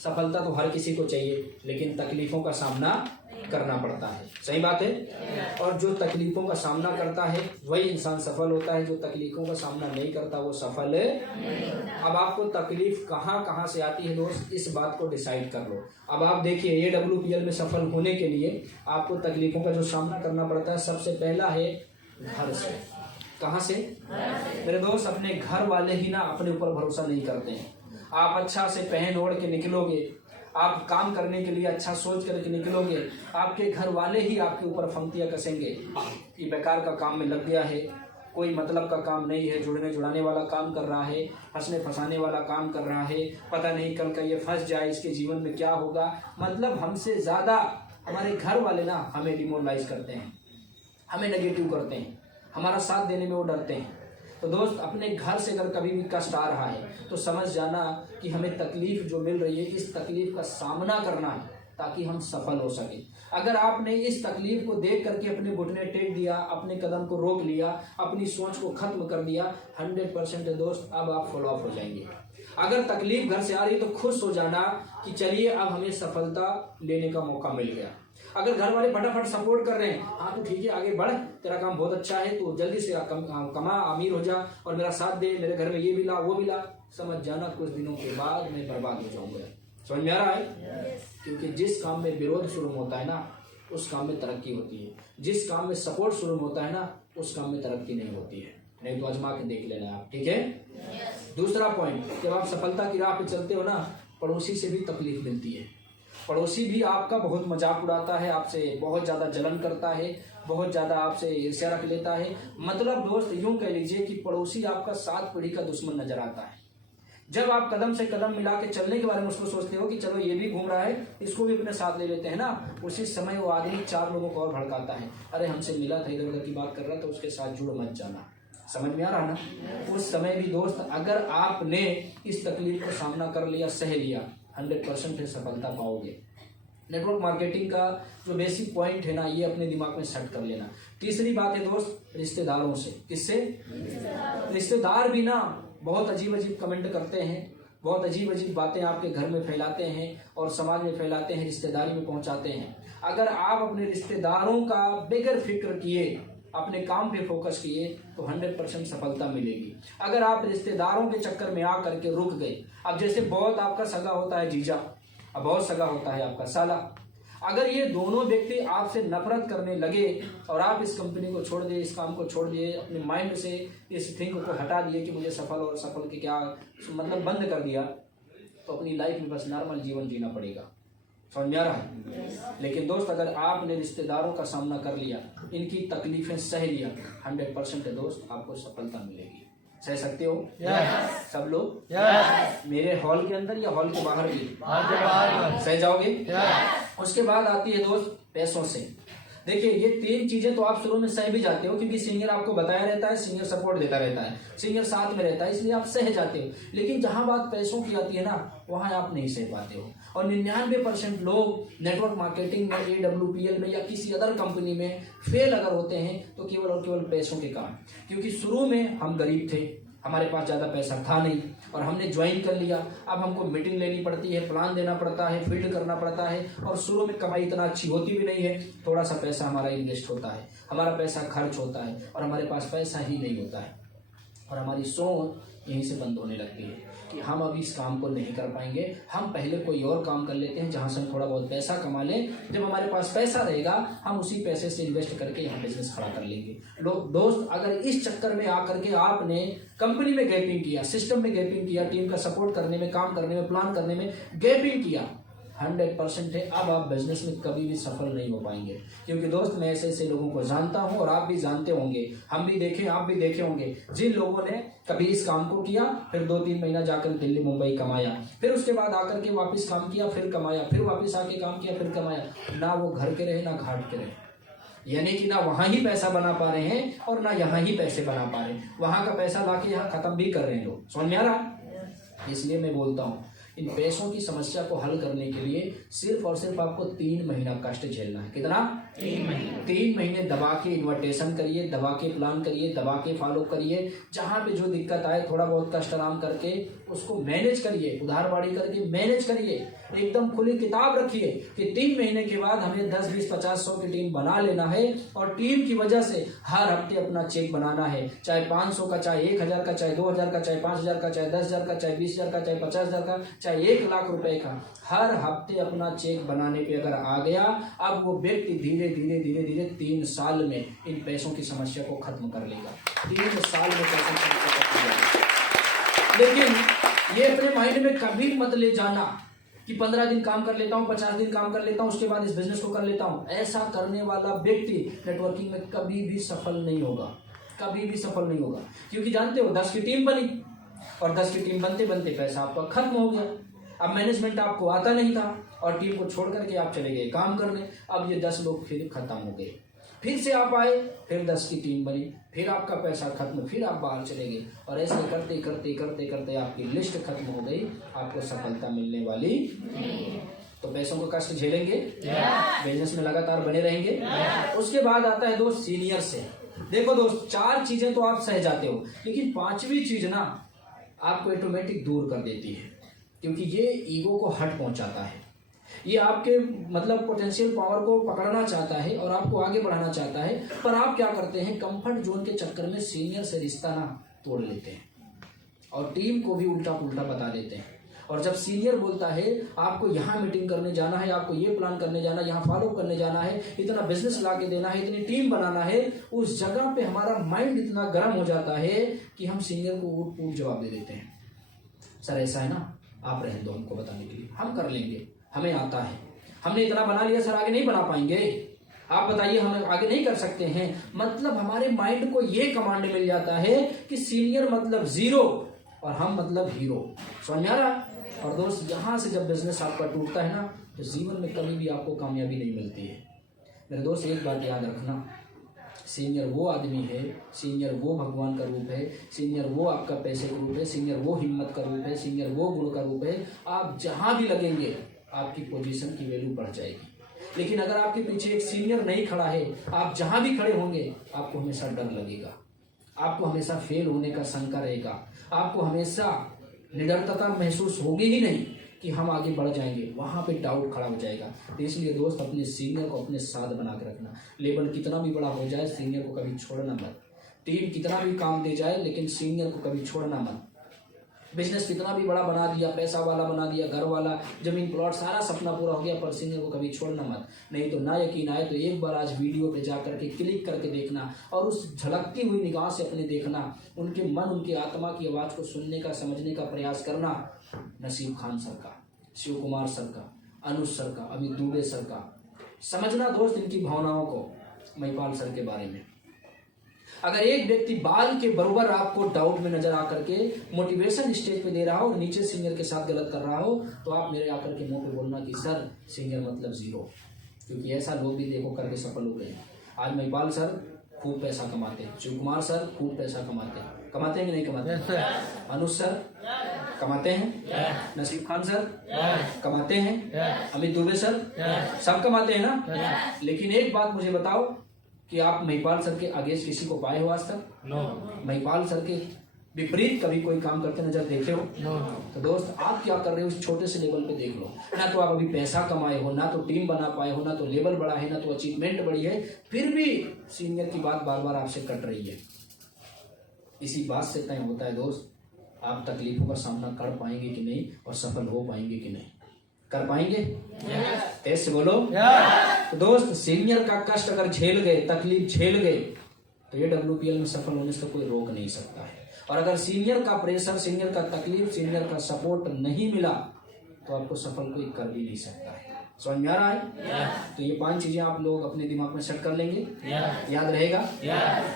सफलता तो हर किसी को चाहिए, लेकिन तकलीफों का सामना करना पड़ता है। सही बात है। और जो तकलीफों का सामना करता है वही इंसान सफल होता है, जो तकलीफों का सामना नहीं करता वो सफल नहीं। अब आपको तकलीफ कहाँ कहाँ से आती है दोस्त, इस बात को डिसाइड कर लो। अब आप देखिए AWPL में सफल होने के लिए आपको तकलीफों का जो सामना करना पड़ता है, सबसे पहला है घर से। कहाँ से? मेरे दोस्त, अपने घर वाले ही ना अपने ऊपर भरोसा नहीं करते हैं। आप अच्छा से पहन ओढ़ के निकलोगे, आप काम करने के लिए अच्छा सोच करके निकलोगे, आपके घर वाले ही आपके ऊपर फंक्तियाँ कसेंगे कि बेकार का काम में लग गया है, कोई मतलब का काम नहीं है, जुड़ने जुड़ाने वाला काम कर रहा है, फंसने फंसाने वाला काम कर रहा है, पता नहीं कल का ये फंस जाए, इसके जीवन में क्या होगा। मतलब हमसे ज़्यादा हमारे घर वाले ना हमें डिमोरलाइज करते हैं, हमें नेगेटिव करते हैं, हमारा साथ देने में वो डरते हैं। तो दोस्त, अपने घर से अगर कभी भी कष्ट आ रहा है तो समझ जाना कि हमें तकलीफ जो मिल रही है, इस तकलीफ का सामना करना है ताकि हम सफल हो सके। अगर आपने इस तकलीफ को देख करके अपने घुटने टेक दिया, अपने कदम को रोक लिया, अपनी सोच को खत्म कर दिया, 100% दोस्त अब आप फ्लॉप हो जाएंगे। अगर तकलीफ घर से आ रही है तो खुश हो जाना कि चलिए अब हमें सफलता लेने का मौका मिल गया। अगर घर वाले फटाफट सपोर्ट कर रहे हैं, हाँ तो ठीक है आगे बढ़, तेरा काम बहुत अच्छा है, तो जल्दी से कमा, अमीर हो जा और मेरा साथ दे, मेरे घर में ये भी ला वो भी ला, समझ जाना कुछ दिनों के बाद मैं बर्बाद हो जाऊंगा। समझ में आ रहा है? क्योंकि जिस काम में विरोध शुरू होता है ना उस काम में तरक्की होती है, जिस काम में सपोर्ट शुरू होता है ना उस काम में तरक्की नहीं होती है। नहीं तो आजमा के देख लेना आप, ठीक है। दूसरा पॉइंट, जब आप सफलता की राह पे चलते हो ना, पड़ोसी से भी तकलीफ मिलती है। पड़ोसी भी आपका बहुत मजाक उड़ाता है, आपसे बहुत ज़्यादा जलन करता है, बहुत ज़्यादा आपसे ईर्ष्या रख लेता है। मतलब दोस्त यूं कह लीजिए कि पड़ोसी आपका 7 पीढ़ी का दुश्मन नजर आता है। जब आप कदम से कदम मिला के चलने के बारे में उसको सोचते हो कि चलो ये भी घूम रहा है, इसको भी अपने साथ ले लेते हैं ना, उसी समय वो आदमी 4 लोगों को और भड़काता है। अरे हमसे मिला था, इधर उधर की बात कर रहा था, उसके साथ जुड़ मत जाना। समझ में आ रहा ना? उस समय भी दोस्त अगर आपने इस तकलीफ का सामना कर लिया, सह लिया, 100% सफलता पाओगे। नेटवर्क मार्केटिंग का जो बेसिक पॉइंट है ना, ये अपने दिमाग में सेट कर लेना। तीसरी बात है दोस्त, रिश्तेदारों से। किससे? रिश्तेदार भी ना बहुत अजीब अजीब कमेंट करते हैं, बहुत अजीब अजीब बातें आपके घर में फैलाते हैं और समाज में फैलाते हैं, रिश्तेदारी में पहुंचाते हैं। अगर आप अपने रिश्तेदारों का बगैर फिक्र किए अपने काम पे फोकस किए तो 100% सफलता मिलेगी। अगर आप रिश्तेदारों के चक्कर में आ करके रुक गए, अब जैसे बहुत आपका सगा होता है जीजा, अब बहुत सगा होता है आपका साला, अगर ये दोनों व्यक्ति आपसे नफरत करने लगे और आप इस कंपनी को छोड़ दिए, इस काम को छोड़ दिए, अपने माइंड से इस थिंग को हटा दिए कि मुझे सफल और सफल के क्या मतलब बंद कर दिया, तो अपनी लाइफ में बस नॉर्मल जीवन जीना पड़ेगा। समझ में आ रहा है? लेकिन दोस्त अगर आपने रिश्तेदारों का सामना कर लिया, इनकी तकलीफें सह लिया, 100% दोस्त आपको सफलता मिलेगी। सह सकते हो? सब लोग मेरे हॉल के अंदर या हॉल के बाहर भी सह जाओगे? उसके बाद आती है दोस्त पैसों से। देखिए ये 3 चीजें तो आप शुरू में सह भी जाते हो क्योंकि सीनियर आपको बताया रहता है, सीनियर सपोर्ट देता रहता है, सीनियर साथ में रहता है, इसलिए आप सह जाते हो। लेकिन जहां बात पैसों की आती है ना, वहां आप नहीं सह पाते हो। और 99% लोग नेटवर्क मार्केटिंग में, AWPL में या किसी अदर कंपनी में फेल अगर होते हैं तो केवल और केवल पैसों के कारण। क्योंकि शुरू में हम गरीब थे, हमारे पास ज़्यादा पैसा था नहीं और हमने ज्वाइन कर लिया। अब हमको मीटिंग लेनी पड़ती है, प्लान देना पड़ता है, फील्ड करना पड़ता है और शुरू में कमाई इतना अच्छी होती भी नहीं है, थोड़ा सा पैसा हमारा इन्वेस्ट होता है, हमारा पैसा खर्च होता है और हमारे पास पैसा ही नहीं होता है और हमारी सोच यहीं से बंद होने लगती है कि हम अभी इस काम को नहीं कर पाएंगे, हम पहले कोई और काम कर लेते हैं जहां से हम थोड़ा बहुत पैसा कमा लें, जब हमारे पास पैसा रहेगा हम उसी पैसे से इन्वेस्ट करके यहाँ बिजनेस खड़ा कर लेंगे। लोग दोस्त अगर इस चक्कर में आकर के आपने कंपनी में गैपिंग किया, सिस्टम में गैपिंग किया, टीम का सपोर्ट करने में, काम करने में, प्लान करने में गैपिंग किया, 100% है अब आप बिजनेस में कभी भी सफल नहीं हो पाएंगे। क्योंकि दोस्त मैं ऐसे ऐसे लोगों को जानता हूं और आप भी जानते होंगे, हम भी देखे, आप भी देखे होंगे, जिन लोगों ने कभी इस काम को किया, फिर 2-3 महीना जाकर दिल्ली मुंबई कमाया, फिर उसके बाद आकर के वापस काम किया, फिर कमाया, फिर वापस आके काम किया, फिर कमाया, ना वो घर के रहे ना घाट के रहे। यानी कि ना वहां ही पैसा बना पा रहे हैं और ना यहाँ ही पैसे बना पा रहे हैं, वहां का पैसा लाके यहाँ खत्म भी कर रहे हैं लोग। समझ में आ रहा? इसलिए मैं बोलता हूँ इन पैसों की समस्या को हल करने के लिए सिर्फ और सिर्फ आपको 3 महीना कष्ट झेलना है। कितना? 3 महीने दबा के इन्विटेशन करिए, दबा के प्लान करिए, दबा के फॉलो करिए, जहां पे जो दिक्कत आए थोड़ा बहुत कष्ट आराम करके उसको मैनेज करिए, उधारबाड़ी करके मैनेज करिए, एकदम खुली किताब रखिए कि 3 महीने के बाद हमें 10, 20, 50, 100 की टीम बना लेना है और टीम की वजह से हर हफ्ते अपना चेक बनाना है, चाहे 500 का, चाहे 1000 का, चाहे 2000 का, चाहे 5000 का, चाहे 10,000 का, चाहे 20,000 का, चाहे 50,000 का, चाहे 1,00,000 रुपए का। हर हफ्ते अपना चेक बनाने पे अगर आ गया, अब वो व्यक्ति धीरे धीरे धीरे धीरे 3 साल में इन पैसों की समस्या को खत्म कर लेगा। 3 साल में पैसों की समस्या खत्म कर लेगा। लेकिन ये अपने माइंड में कभी मत ले जाना कि 15 दिन काम कर लेता हूँ, 50 दिन काम कर लेता हूँ, उसके बाद इस बिजनेस को कर लेता हूँ। ऐसा करने वाला व्यक्ति नेटवर्किंग में कभी भी सफल नहीं होगा, कभी भी सफल नहीं होगा। क्योंकि जानते हो 10 की टीम बनी और 10 की टीम बनते बनते पैसा आपका खत्म हो गया। अब मैनेजमेंट आपको आता नहीं था और टीम को छोड़ करके आप चले गए काम करने। अब ये 10 लोग फिर खत्म हो गए, फिर से आप आए, फिर 10 की टीम बनी, फिर आपका पैसा खत्म, फिर आप बाहर चले गए और ऐसे करते करते करते करते आपकी लिस्ट खत्म हो गई। आपको सफलता मिलने वाली नहीं। तो पैसों का कष्ट झेलेंगे, बिजनेस में लगातार बने रहेंगे। उसके बाद आता है दोस्त सीनियर से। देखो दोस्त, 4 चीजें तो आप सह जाते हो, लेकिन 5वीं चीज ना आपको ऑटोमेटिक दूर कर देती है, क्योंकि ये ईगो को हट पहुंचाता है। ये आपके मतलब पोटेंशियल पावर को पकड़ना चाहता है और आपको आगे बढ़ाना चाहता है, पर आप क्या करते हैं, कंफर्ट जोन के चक्कर में सीनियर से रिश्ता ना तोड़ लेते हैं और टीम को भी उल्टा पुल्टा बता देते हैं। और जब सीनियर बोलता है आपको यहाँ मीटिंग करने जाना है, आपको ये प्लान करने जाना है, यहाँ फॉलो करने जाना है, इतना बिजनेस ला के देना है, इतनी टीम बनाना है, उस जगह पे हमारा माइंड इतना गर्म हो जाता है कि हम सीनियर को ऊट पूट जवाब दे देते हैं। सर ऐसा है ना, आप रहने दो हमको बताने के लिए, हम कर लेंगे, हमें आता है, हमने इतना बना लिया सर, आगे नहीं बना पाएंगे, आप बताइए हम आगे नहीं कर सकते हैं। मतलब हमारे माइंड को ये कमांड मिल जाता है कि सीनियर मतलब 0 और हम मतलब हीरो। समझ आ रहा? और दोस्त, यहाँ से जब बिजनेस आपका टूटता है ना, तो जीवन में कभी भी आपको कामयाबी नहीं मिलती है। मेरे दोस्त, एक बात याद रखना, सीनियर वो आदमी है, सीनियर वो भगवान का रूप है, सीनियर वो आपका पैसे का रूप है, सीनियर वो हिम्मत का रूप है, सीनियर वो गुण का रूप है। आप जहां भी लगेंगे आपकी पोजीशन की वैल्यू बढ़ जाएगी। लेकिन अगर आपके पीछे एक सीनियर नहीं खड़ा है, आप जहां भी खड़े होंगे आपको हमेशा डर लगेगा, आपको हमेशा फेल होने का शंका रहेगा, आपको हमेशा निडरता महसूस होगी ही नहीं कि हम आगे बढ़ जाएंगे, वहां पे डाउट खड़ा हो जाएगा। तो इसलिए दोस्त, अपने सीनियर को अपने साथ बना के रखना। लेवल कितना भी बड़ा हो जाए, सीनियर को कभी छोड़ना मत। टीम कितना भी काम दे जाए, लेकिन सीनियर को कभी छोड़ना मत। बिजनेस कितना भी बड़ा बना दिया, पैसा वाला बना दिया, घर वाला, जमीन प्लॉट, सारा सपना पूरा हो गया, पर सीनियर को कभी छोड़ना मत। नहीं तो ना यकीन आए तो एक बार आज वीडियो पे जा करके क्लिक करके देखना और उस झलकती हुई निगाह से अपने देखना, उनके मन, उनके आत्मा की आवाज़ को सुनने का, समझने का प्रयास करना। नसीब खान सर का, शिव कुमार सर का, अनुज सर का, अमित दुबे सर का, समझना दोस्त इनकी भावनाओं को, महिपाल सर के बारे में। अगर एक व्यक्ति बाल के बरोबर आपको डाउट में नजर आकर के मोटिवेशन स्टेज पे दे रहा हो, नीचे सीनियर के साथ गलत कर रहा हो, तो आप मेरे आकर के मुंह पे बोलना कि सर सीनियर मतलब 0, क्योंकि ऐसा लोग भी देखो करके सफल हो गए। आज महिपाल सर खूब पैसा कमाते हैं, शिव कुमार सर खूब पैसा कमाते हैं कि नहीं कमाते? अनुज सर कमाते हैं, नसीब खान सर कमाते हैं, अमित दुबे सर सब कमाते हैं ना। लेकिन एक बात मुझे बताओ कि आप महिपाल सर के अगेंस्ट किसी को पाए हो आज तक? महिपाल सर के विपरीत कभी कोई काम करते नजर देखे हो? तो दोस्त, आप क्या कर रहे हो इस छोटे से लेवल पे देख लो ना। तो आप अभी पैसा कमाए हो, ना तो टीम बना पाए हो, ना तो लेवल बढ़ा है, ना तो अचीवमेंट बढ़ी है, फिर भी सीनियर की बात बार बार आपसे कट रही है। इसी बात से तय होता है दोस्त, आप तकलीफों का सामना कर पाएंगे कि नहीं और सफल हो पाएंगे कि नहीं। कर पाएंगे? ऐसे बोलो। तो दोस्त, सीनियर का कष्ट अगर झेल गए, तकलीफ झेल गए, तो ये WPL में सफल होने से कोई रोक नहीं सकता है। और अगर सीनियर का प्रेशर, सीनियर का तकलीफ, सीनियर का सपोर्ट नहीं मिला, तो आपको सफल कोई कर भी नहीं सकता है। समझ में आ रहा है? तो ये 5 चीजें आप लोग अपने दिमाग में सेट कर लेंगे, याद रहेगा।